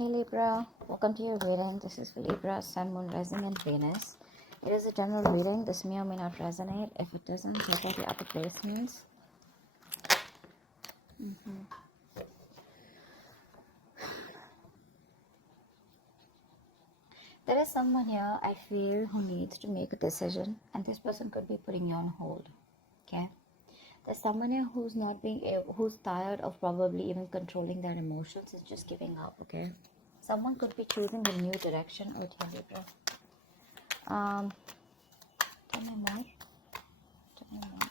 Hey Libra, welcome to your reading. This is for Libra, Sun, Moon, Rising, and Venus. It is a general reading. This may or may not resonate. If it doesn't, check out the upper placements. There is someone here I feel who needs to make a decision, and this person could be putting you on hold. Okay, there's someone here who's not being able, who's tired of probably even controlling their emotions and just giving up. Okay, someone could be choosing a new direction. Oh, dear Libra. Tell me more. Tell me more.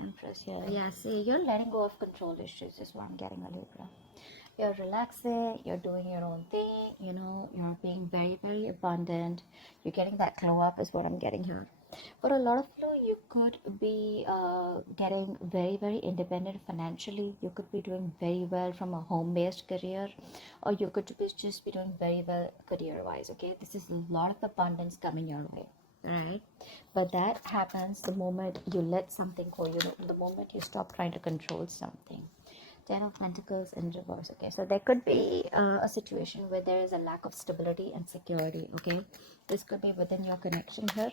Empress here. Yeah, see, you're letting go of control issues is what I'm getting, a Libra. You're relaxing, you're doing your own thing, you're being very, very abundant. You're getting that glow up is what I'm getting here. For a lot of you could be getting very, very independent financially. You could be doing very well from a home-based career, or you could just be doing very well career-wise, okay? This is a lot of abundance coming your way. Right, but that happens the moment you let something go, the moment you stop trying to control something. 10 of Pentacles in reverse. Okay, so there could be a situation where there is a lack of stability and security. Okay, this could be within your connection here.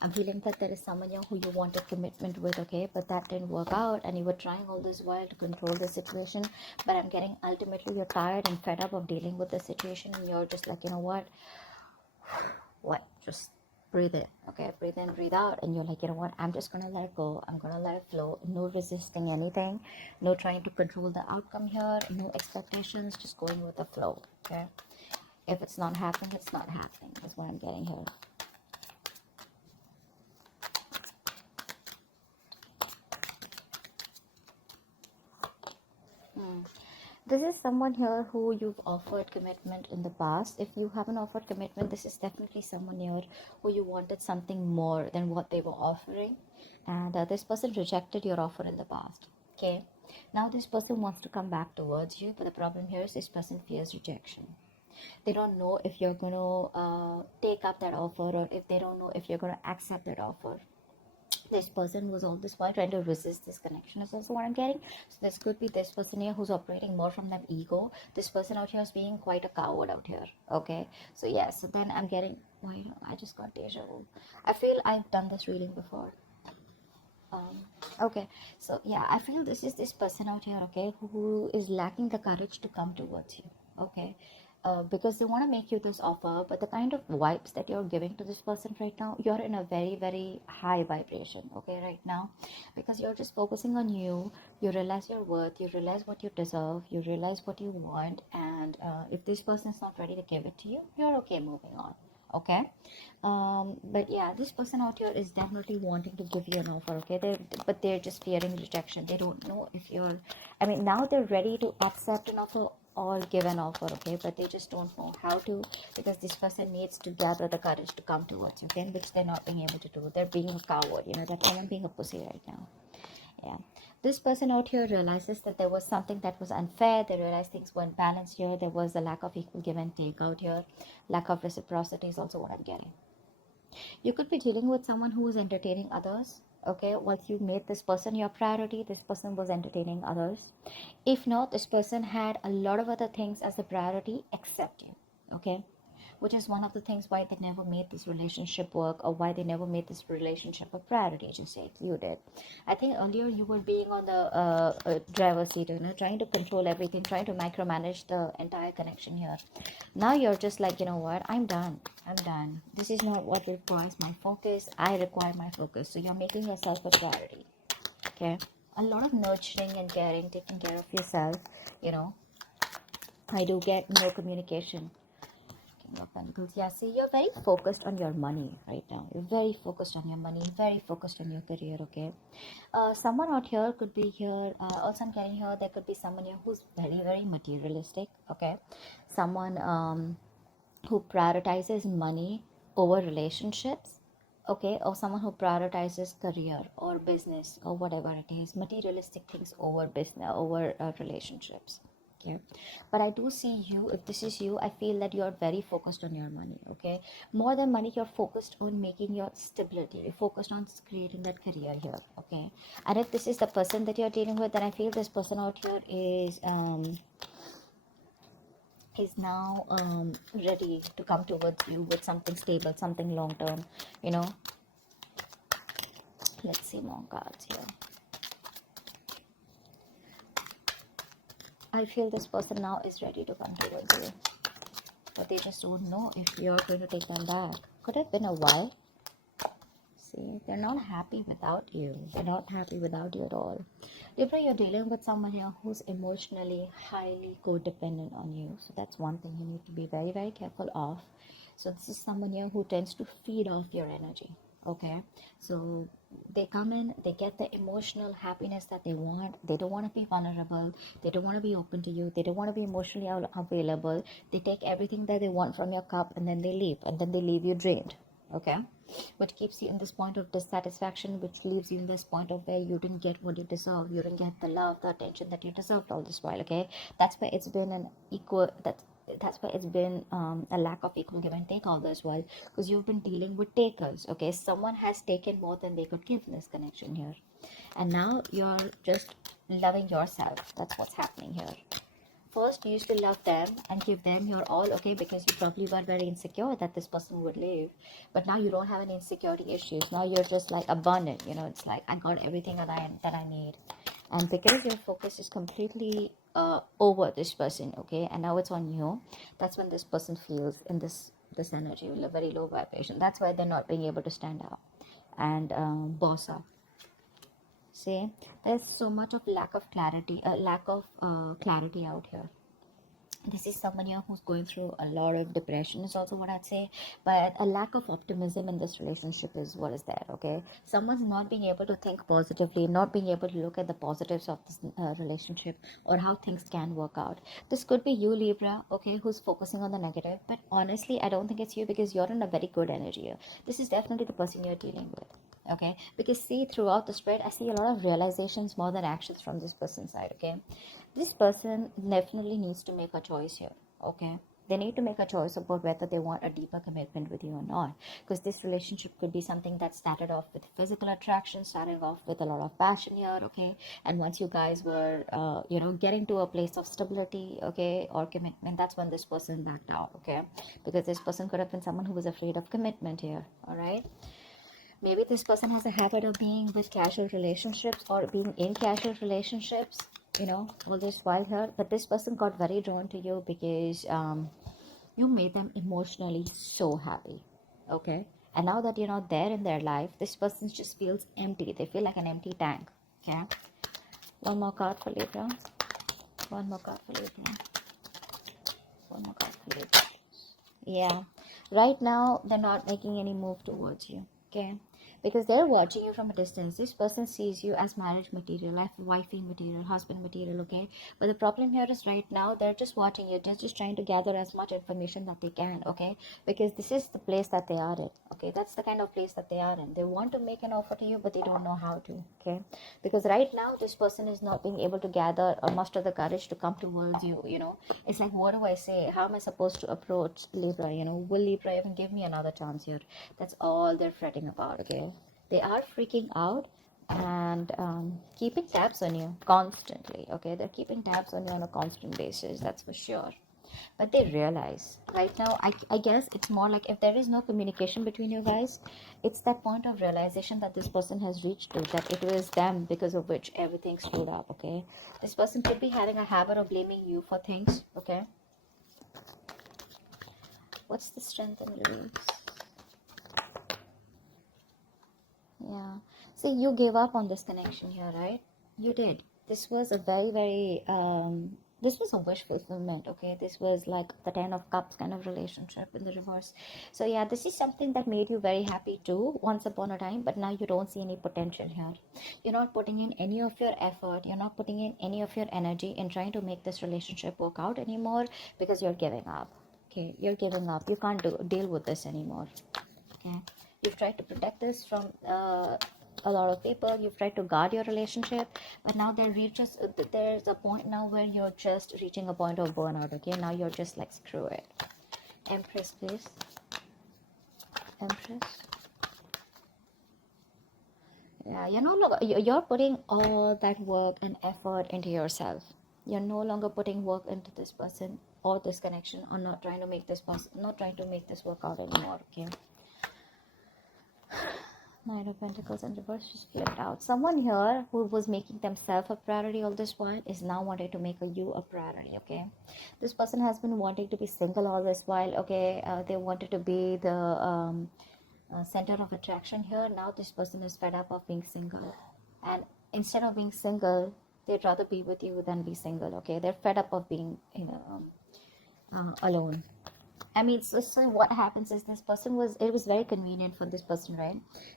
I'm feeling that there is someone here who you wanted commitment with, okay, but that didn't work out, and you were trying all this while to control the situation. But I'm getting ultimately you're tired and fed up of dealing with the situation, and you're just like, you know what, just breathe in. Okay, breathe in, breathe out, and you're like, you know what, I'm just gonna let it go. I'm gonna let it flow. No resisting anything, no trying to control the outcome here, no expectations, just going with the flow. Okay, if it's not happening, it's not happening. That's what I'm getting here. This is someone here who you've offered commitment in the past. If you haven't offered commitment, this is definitely someone here who you wanted something more than what they were offering, and this person rejected your offer in the past. Okay, now this person wants to come back towards you, but the problem here is this person fears rejection. They don't know if you're going to take up that offer, or if they don't know if you're going to accept that offer. This person was all this while trying to resist this connection is also what I'm getting. So this could be this person here who's operating more from that ego. This person out here is being quite a coward out here. Okay, so yes, so then I'm getting, why I just got deja vu. I feel I've done this reading before. Okay, so yeah, I feel this is this person out here, okay, who is lacking the courage to come towards you. Okay, because they want to make you this offer, but the kind of vibes that you're giving to this person right now, you're in a very, very high vibration, okay, right now, because you're just focusing on you. You realize your worth, you realize what you deserve, you realize what you want, and if this person is not ready to give it to you, you're okay moving on. Okay, but yeah, this person out here is definitely wanting to give you an offer. Okay, but they're just fearing rejection. They don't know if you're, I mean, now they're ready to accept an offer or give an offer. Okay, but they just don't know how to, because this person needs to gather the courage to come towards you, okay, which they're not being able to do. They're being a coward, that someone being a pussy right now. Yeah, this person out here realizes that there was something that was unfair. They realized things weren't balanced here. There was a lack of equal give and take out here. Lack of reciprocity is also what I'm getting. You could be dealing with someone who is entertaining others. Okay, once you made this person your priority, this person was entertaining others. If not, this person had a lot of other things as a priority except you. Okay, which is one of the things why they never made this relationship work, or why they never made this relationship a priority, just like you did. I think earlier you were being on the driver's seat, trying to control everything, trying to micromanage the entire connection here. Now you're just like, you know what, I'm done. This is not what requires my focus. I require my focus. So you're making yourself a priority. Okay, a lot of nurturing and caring, taking care of yourself. I do get no communication. King of Pentacles. Yeah, see, you're very focused on your money right now. You're very focused on your money, very focused on your career, okay? Someone out here could be here. Also, I'm getting here, there could be someone here who's very, very materialistic, okay? Someone who prioritizes money over relationships, okay? Or someone who prioritizes career or business or whatever it is, materialistic things over business, over relationships. Okay, but I do see you, if this is you, I feel that you're very focused on your money. Okay, more than money, you're focused on making your stability, you're focused on creating that career here. Okay, and if this is the person that you're dealing with, then I feel this person out here is now ready to come towards you with something stable, something long term, you know. Let's see more cards here. I feel this person now is ready to come towards you, but they just don't know if you're going to take them back. Could have been a while. See, they're not happy without you. They're not happy without you at all. Libra, you're dealing with someone here who's emotionally highly codependent on you. So that's one thing you need to be very, very careful of. So this is someone here who tends to feed off your energy. Okay, so they come in, they get the emotional happiness that they want. They don't want to be vulnerable, they don't want to be open to you, they don't want to be emotionally available. They take everything that they want from your cup and then they leave, and then they leave you drained. Okay, which keeps you in this point of dissatisfaction, which leaves you in this point of where you didn't get what you deserve, you didn't get the love, the attention that you deserved all this while. Okay, that's why it's been an equal that's why it's been a lack of equal give and take all this while, because you've been dealing with takers. Okay, someone has taken more than they could give in this connection here, and now you're just loving yourself. That's what's happening here. First, you used to love them and give them your all, okay, because you probably were very insecure that this person would leave. But now you don't have any insecurity issues. Now you're just like abundant, you know, it's like I got everything that I need. And because your focus is completely over this person, okay, and now it's on you, that's when this person feels in this energy, a very low vibration. That's why they're not being able to stand out and boss up. See, there's so much of lack of clarity out here. This is someone here who's going through a lot of depression is also what I'd say, but a lack of optimism in this relationship is what is there. Okay, someone's not being able to think positively, not being able to look at the positives of this relationship or how things can work out. This could be you, Libra, okay, who's focusing on the negative, but honestly I don't think it's you, because you're in a very good energy here. This is definitely the person you're dealing with. Okay, because see, throughout the spread I see a lot of realizations more than actions from this person's side. Okay, this person definitely needs to make a choice here. Okay, they need to make a choice about whether they want a deeper commitment with you or not, because this relationship could be something that started off with physical attraction, starting off with a lot of passion here. Okay, and once you guys were getting to a place of stability, okay, or commitment, that's when this person backed out. Okay, because this person could have been someone who was afraid of commitment here. All right, maybe this person has a habit of being with casual relationships or being in casual relationships, all this while here. But this person got very drawn to you because you made them emotionally so happy. Okay, and now that you're not there in their life, this person just feels empty. They feel like an empty tank. Okay, one more card for Libra. One more card for Libra. One more card for Libra. Yeah, right now they're not making any move towards you. Okay, because they're watching you from a distance. This person sees you as marriage material, life wifey material, husband material. Okay, but the problem here is right now they're just watching you. They're just trying to gather as much information that they can. Okay, because this is the place that they are in. Okay, that's the kind of place that they are in. They want to make an offer to you, but they don't know how to. Okay, because right now this person is not being able to gather or muster the courage to come towards you. It's like, what do I say? How am I supposed to approach Libra? Will Libra even give me another chance here? That's all they're fretting about. Okay, they are freaking out and keeping tabs on you constantly. Okay, they're keeping tabs on you on a constant basis, that's for sure. But they realize right now, I guess it's more like, if there is no communication between you guys, it's that point of realization that this person has reached to, that it was them because of which everything screwed up. Okay, this person could be having a habit of blaming you for things. Okay, what's the strength and release? Yeah. See, you gave up on this connection here, right? You did. This was a very, very, this was a wish fulfillment, okay? This was like the 10 of Cups kind of relationship in the reverse. So, yeah, this is something that made you very happy too, once upon a time, but now you don't see any potential here. You're not putting in any of your effort, you're not putting in any of your energy in trying to make this relationship work out anymore, because you're giving up. Okay, you're giving up. You can't deal with this anymore. Okay, you've tried to protect this from a lot of people. You've tried to guard your relationship, but now there's a point now where you're just reaching a point of burnout. Okay, now you're just like, screw it. Empress, please. Empress. Yeah, you're no longer, you're putting all that work and effort into yourself. You're no longer putting work into this person or this connection, or not trying to make this person, not trying to make this work out anymore. Okay. Knight of Pentacles in reverse just flipped out. Someone here who was making themselves a priority all this while is now wanting to make you a priority. Okay, this person has been wanting to be single all this while. Okay, they wanted to be the center of attraction here. Now this person is fed up of being single, and instead of being single, they'd rather be with you than be single. Okay, they're fed up of being alone. I mean, so what happens is, it was very convenient for this person, right?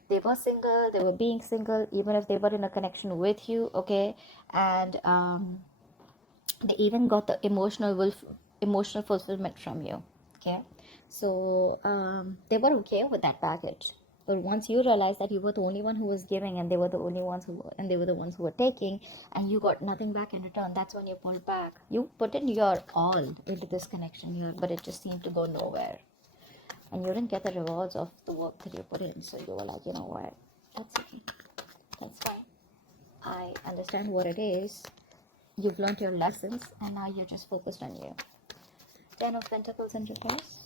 They were single, they were being single, even if they were in a connection with you, okay? And they even got the emotional fulfillment from you, okay? So they were okay with that package. But once you realize that you were the only one who was giving, and they were the only ones they were the ones who were taking, and you got nothing back in return, that's when you pulled back. You put in your all into this connection here, but it just seemed to go nowhere, and you didn't get the rewards of the work that you put in. So you were like, you know what, that's okay, that's fine, I understand what it is. You've learned your lessons, and now you're just focused on you. 10 of Pentacles in reverse.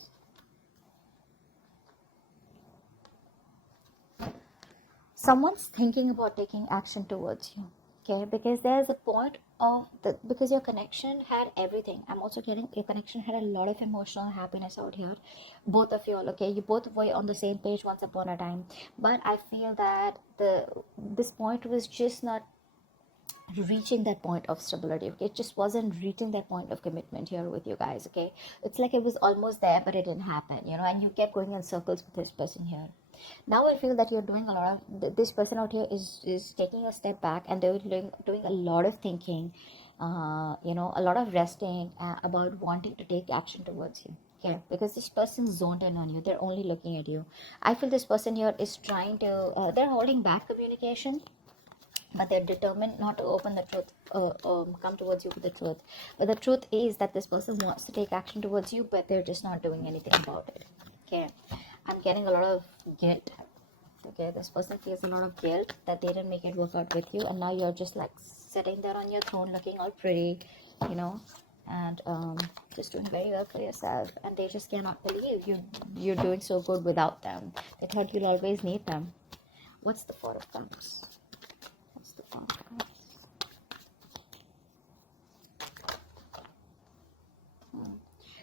Someone's thinking about taking action towards you, okay? Because there's a point of because your connection had everything. I'm also getting your connection had a lot of emotional happiness out here. Both of you all, okay? You both were on the same page once upon a time, but I feel that this point was just not reaching that point of stability. Okay, it just wasn't reaching that point of commitment here with you guys. Okay, it's like it was almost there, but it didn't happen, and you kept going in circles with this person here. Now I feel that you're doing a lot of, this person out here is taking a step back, and they're doing a lot of thinking, a lot of resting about wanting to take action towards you. Okay, because this person's zoned in on you. They're only looking at you. I feel this person here is trying to, they're holding back communication, but they're determined not to open the truth, come towards you with the truth. But the truth is that this person wants to take action towards you, but they're just not doing anything about it. Okay, I'm getting a lot of guilt. Okay, this person feels a lot of guilt that they didn't make it work out with you, and now you're just like sitting there on your throne looking all pretty, and just doing very well for yourself, and they just cannot believe you're doing so good without them. They thought you'll always need them. What's the Four of Cups? What's the Four of Cups?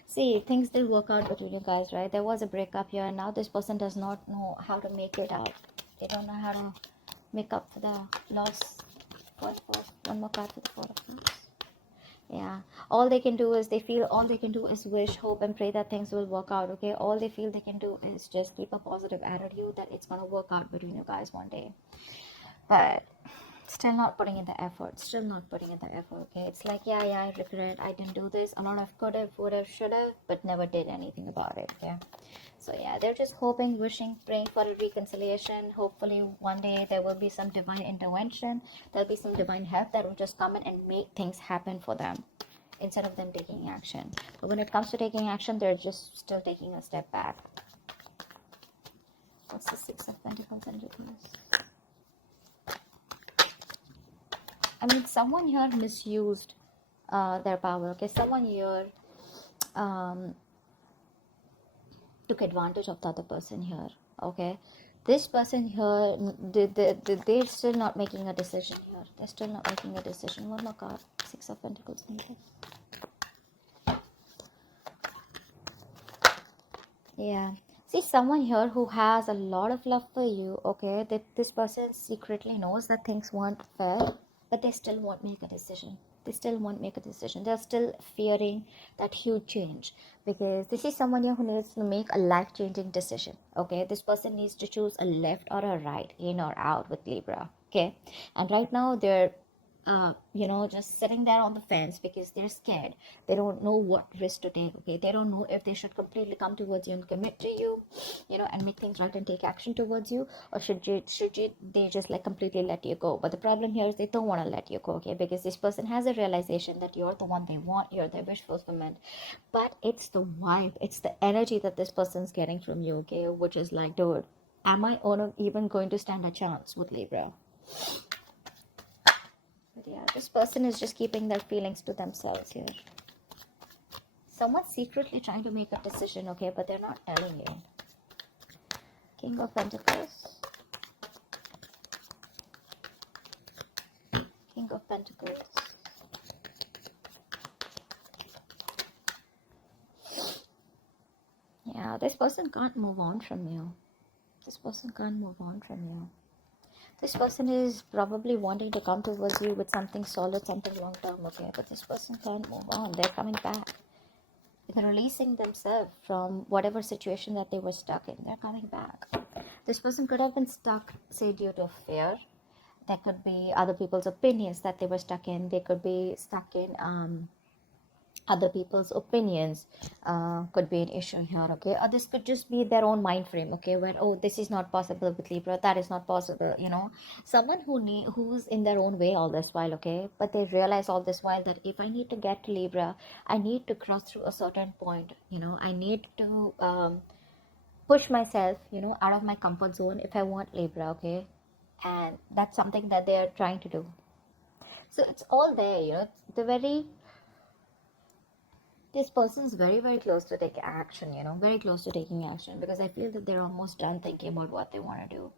See, things did work out between you guys, right? There was a breakup here, and now this person does not know how to make it out. They don't know how to make up for the loss. One more card for the Four of Cups. Yeah, all they can do is wish, hope, and pray that things will work out. Okay, all they feel they can do is just keep a positive attitude that it's gonna work out between you guys one day. But still not putting in the effort. Okay, it's like, yeah, I regret, I didn't do this. A lot of could have, would have, should have, but never did anything about it. Okay, so yeah, they're just hoping, wishing, praying for a reconciliation. Hopefully one day there will be some divine intervention. There'll be some divine help that will just come in and make things happen for them, instead of them taking action. But when it comes to taking action, they're just still taking a step back. What's the Six of Pentacles in reverse? I mean, someone here misused their power. Okay, someone here took advantage of the other person here. Okay, this person here, they're still not making a decision here. They're still not making a decision. One more card. Six of Pentacles needed. Yeah. See, someone here who has a lot of love for you. Okay, that this person secretly knows that things weren't fair, but they still won't make a decision. They're still fearing that huge change, because this is someone here who needs to make a life-changing decision. Okay, this person needs to choose a left or a right, in or out with Libra. Okay, and right now they're just sitting there on the fence because they're scared. They don't know what risk to take. Okay, they don't know if they should completely come towards you and commit to you, and make things right and take action towards you, or should you they just like completely let you go. But the problem here is they don't want to let you go. Okay, because this person has a realization that you're the one they want, you're their wish fulfillment. But it's the vibe, it's the energy that this person's getting from you. Okay, which is like, dude, am I even going to stand a chance with Libra? But yeah, this person is just keeping their feelings to themselves here. Someone's secretly trying to make a decision, okay, but they're not telling you. King of Pentacles. King of Pentacles. Yeah, this person can't move on from you. This person can't move on from you. This person is probably wanting to come towards you with something solid, something long term, okay? But this person can't move on. They're coming back. They're releasing themselves from whatever situation that they were stuck in. They're coming back. This person could have been stuck, say, due to fear. There could be other people's opinions that they were stuck in. They could be stuck in other people's opinions, could be an issue here, okay? Or this could just be their own mind frame, okay, where, oh, this is not possible with Libra, that is not possible, someone who's in their own way all this while, okay, but they realize all this while that if I need to get to Libra, I need to cross through a certain point, I need to push myself, out of my comfort zone if I want Libra, okay? And that's something that they are trying to do. So it's all there, the very this person is very, very close to take action, very close to taking action, because I feel that they're almost done thinking about what they want to do.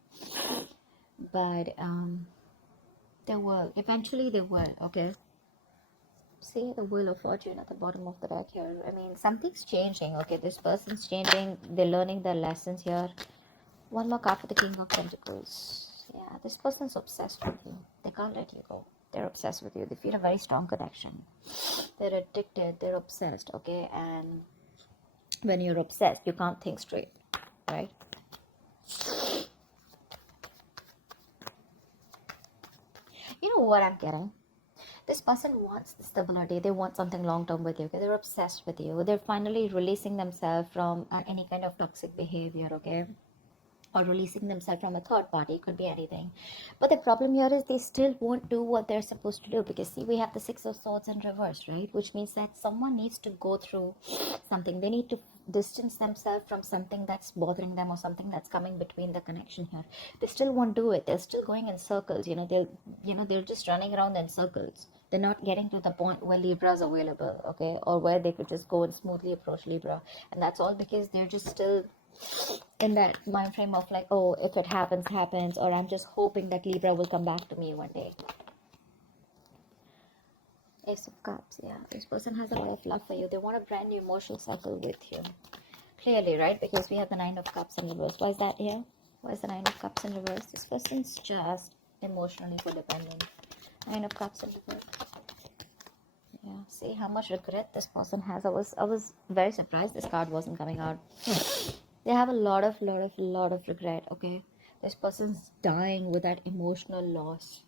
But eventually they will, okay? See the Wheel of Fortune at the bottom of the deck here. I mean, something's changing, okay? This person's changing, they're learning their lessons here. One more card for the King of Pentacles. Yeah, this person's obsessed with you. They can't let you go. They're obsessed with you. They feel a very strong connection. They're addicted. They're obsessed, okay? And when you're obsessed, you can't think straight, right? You know what I'm getting? This person wants the stability. They want something long-term with you, okay? They're obsessed with you. They're finally releasing themselves from any kind of toxic behavior, okay? Or releasing themselves from a third party. It could be anything. But the problem here is they still won't do what they're supposed to do, because see, we have the Six of Swords in reverse, right? Which means that someone needs to go through something. They need to distance themselves from something that's bothering them, or something that's coming between the connection here. They still won't do it. They're still going in circles. They're just running around in circles. They're not getting to the point where Libra is available, okay, or where they could just go and smoothly approach Libra. And that's all because they're just still in that mind frame of like, oh, if it happens, or I'm just hoping that Libra will come back to me one day. Ace of Cups. Yeah, this person has a lot of love for you. They want a brand new emotional cycle with you, clearly, right? Because we have the Nine of Cups in reverse. Why is that here? Why is the Nine of Cups in reverse? This person's just emotionally codependent. Nine of Cups in reverse. Yeah, see how much regret this person has. I was very surprised this card wasn't coming out. They have a lot of regret, okay? This person's dying with that emotional loss.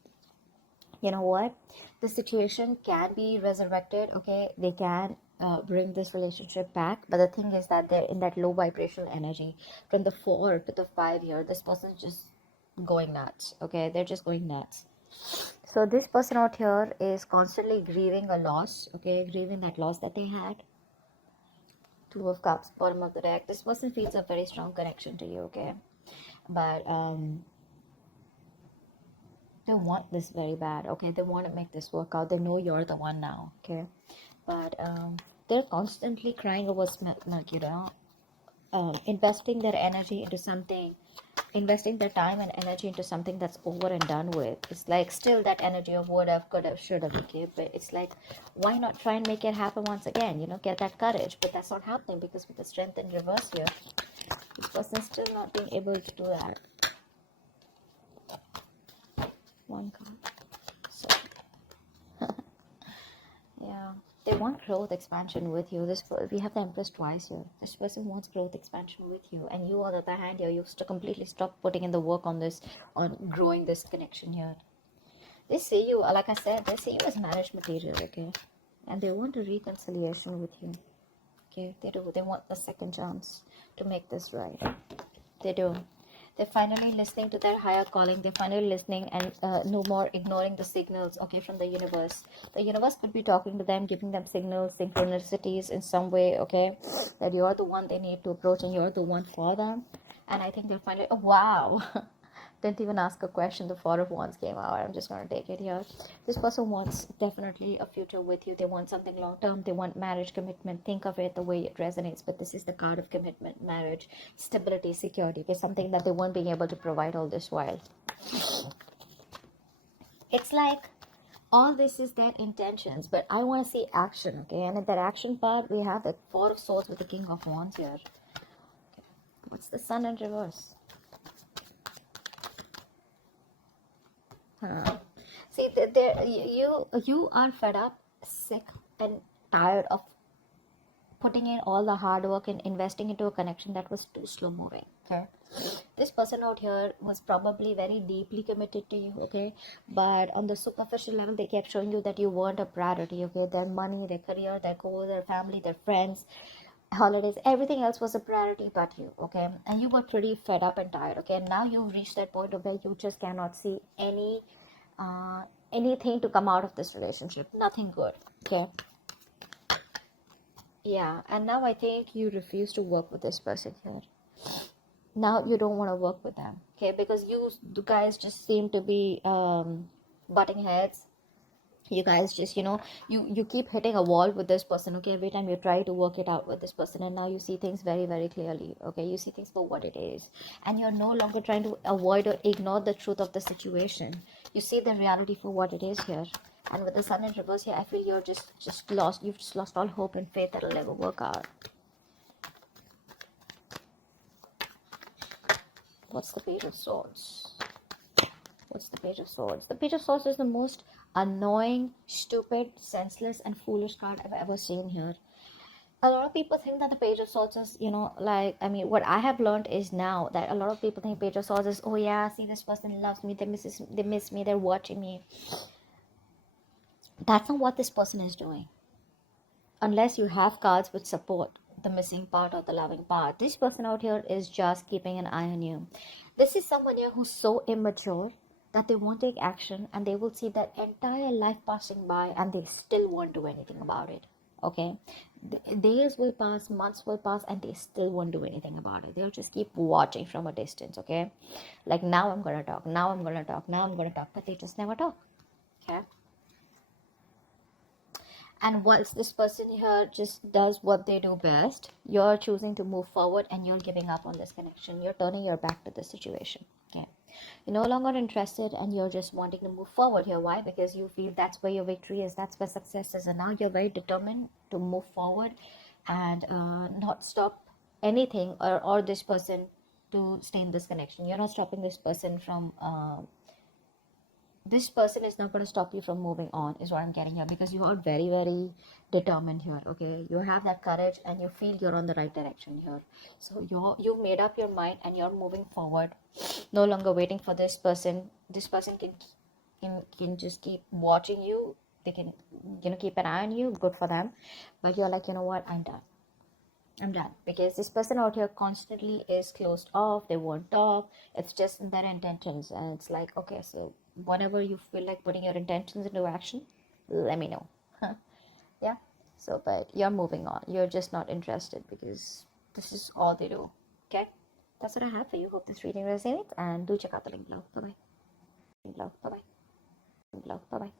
You know what? The situation can be resurrected, okay? They can bring this relationship back, but the thing is that they're in that low vibrational energy. From the 4 to the 5 here, this person's just going nuts, okay? They're just going nuts. So this person out here is constantly grieving a loss, okay? Grieving that loss that they had. Two of Cups, bottom of the deck. This person feels a very strong connection to you, okay? But they want this very bad, okay? They want to make this work out. They know you're the one now, okay? But they're constantly crying over milk, investing their energy into something, investing their time and energy into something that's over and done with. It's like still that energy of would have, could have, should have, okay? But it's like, why not try and make it happen once again, get that courage? But that's not happening, because with the Strength in reverse here, this person's still not being able to do that. One card. So yeah, they want growth expansion with you. We have the Empress twice here. This person wants growth expansion with you, and you on the other hand here, you completely stop putting in the work on growing this connection here. They see you, like I said, they see you as marriage material, okay? And they want a reconciliation with you, okay? They do. They want the second chance to make this right. They do. They're finally listening to their higher calling. They're finally listening and no more ignoring the signals, okay, from the universe. The universe could be talking to them, giving them signals, synchronicities in some way, okay, that you're the one they need to approach and you're the one for them. And I think they'll finally, oh, wow. Didn't even ask a question. The Four of Wands came out. I'm just going to take it here. This person wants definitely a future with you. They want something long term. They want marriage, commitment. Think of it the way it resonates. But this is the card of commitment, marriage, stability, security. Okay, something that they weren't being able to provide all this while. It's like all this is their intentions, but I want to see action, okay? And in that action part, we have the Four of Swords with the King of Wands here. Okay. What's the Sun in reverse? See, you are fed up, sick, and tired of putting in all the hard work and investing into a connection that was too slow moving. Okay, this person out here was probably very deeply committed to you. Okay, but on the superficial level, they kept showing you that you weren't a priority. Okay, their money, their career, their goal, their family, their friends, holidays, everything else was a priority but you. Okay, and you were pretty fed up and tired. Okay, and now you've reached that point of where you just cannot see uh, anything to come out of this relationship. Nothing good. Okay, yeah, and now I think you refuse to work with this person here. Now you don't want to work with them, okay, because you guys just seem to be butting heads. You guys just, you keep hitting a wall with this person, okay, every time you try to work it out with this person, and now you see things very, very clearly, okay, you see things for what it is, and you're no longer trying to avoid or ignore the truth of the situation. You see the reality for what it is here. And with the Sun in reverse here, I feel you're just lost. You've just lost all hope and faith that it'll never work out. What's the Page of Swords? What's the Page of Swords? The Page of Swords is the most annoying, stupid, senseless, and foolish card I've ever seen here. A lot of people think that the Page of Swords is, what I have learned is now that a lot of people think Page of Swords is, oh yeah, see, this person loves me, they miss me, they're watching me. That's not what this person is doing. Unless you have cards which support the missing part or the loving part, this person out here is just keeping an eye on you. This is someone here who's so immature that they won't take action, and they will see that entire life passing by and they still won't do anything about it. Okay, days will pass, months will pass, and they still won't do anything about it. They'll just keep watching from a distance. Okay, like, now I'm gonna talk, now I'm gonna talk, now I'm gonna talk, but they just never talk. Okay. And once this person here just does what they do best, you're choosing to move forward and you're giving up on this connection. You're turning your back to the situation. Okay, you're no longer interested and you're just wanting to move forward here. Why? Because you feel that's where your victory is, that's where success is, and now you're very determined to move forward and not stop anything or this person to stay in this connection. You're not stopping this person from this person is not going to stop you from moving on, is what I'm getting here, because you are very, very determined here. Okay, you have that courage and you feel you're on the right direction here. So you've made up your mind and you're moving forward, no longer waiting for this person. This person can just keep watching you. They can, keep an eye on you. Good for them. But you're like, you know what, I'm done, because this person out here constantly is closed off. They won't talk. It's just in their intentions, and it's like, okay, so whenever you feel like putting your intentions into action, let me know. Yeah. So, but you're moving on. You're just not interested because this is all they do. Okay, that's what I have for you. Hope this reading resonates, and do check out the link below. Bye bye. Link below. Bye bye. Link below. Bye bye.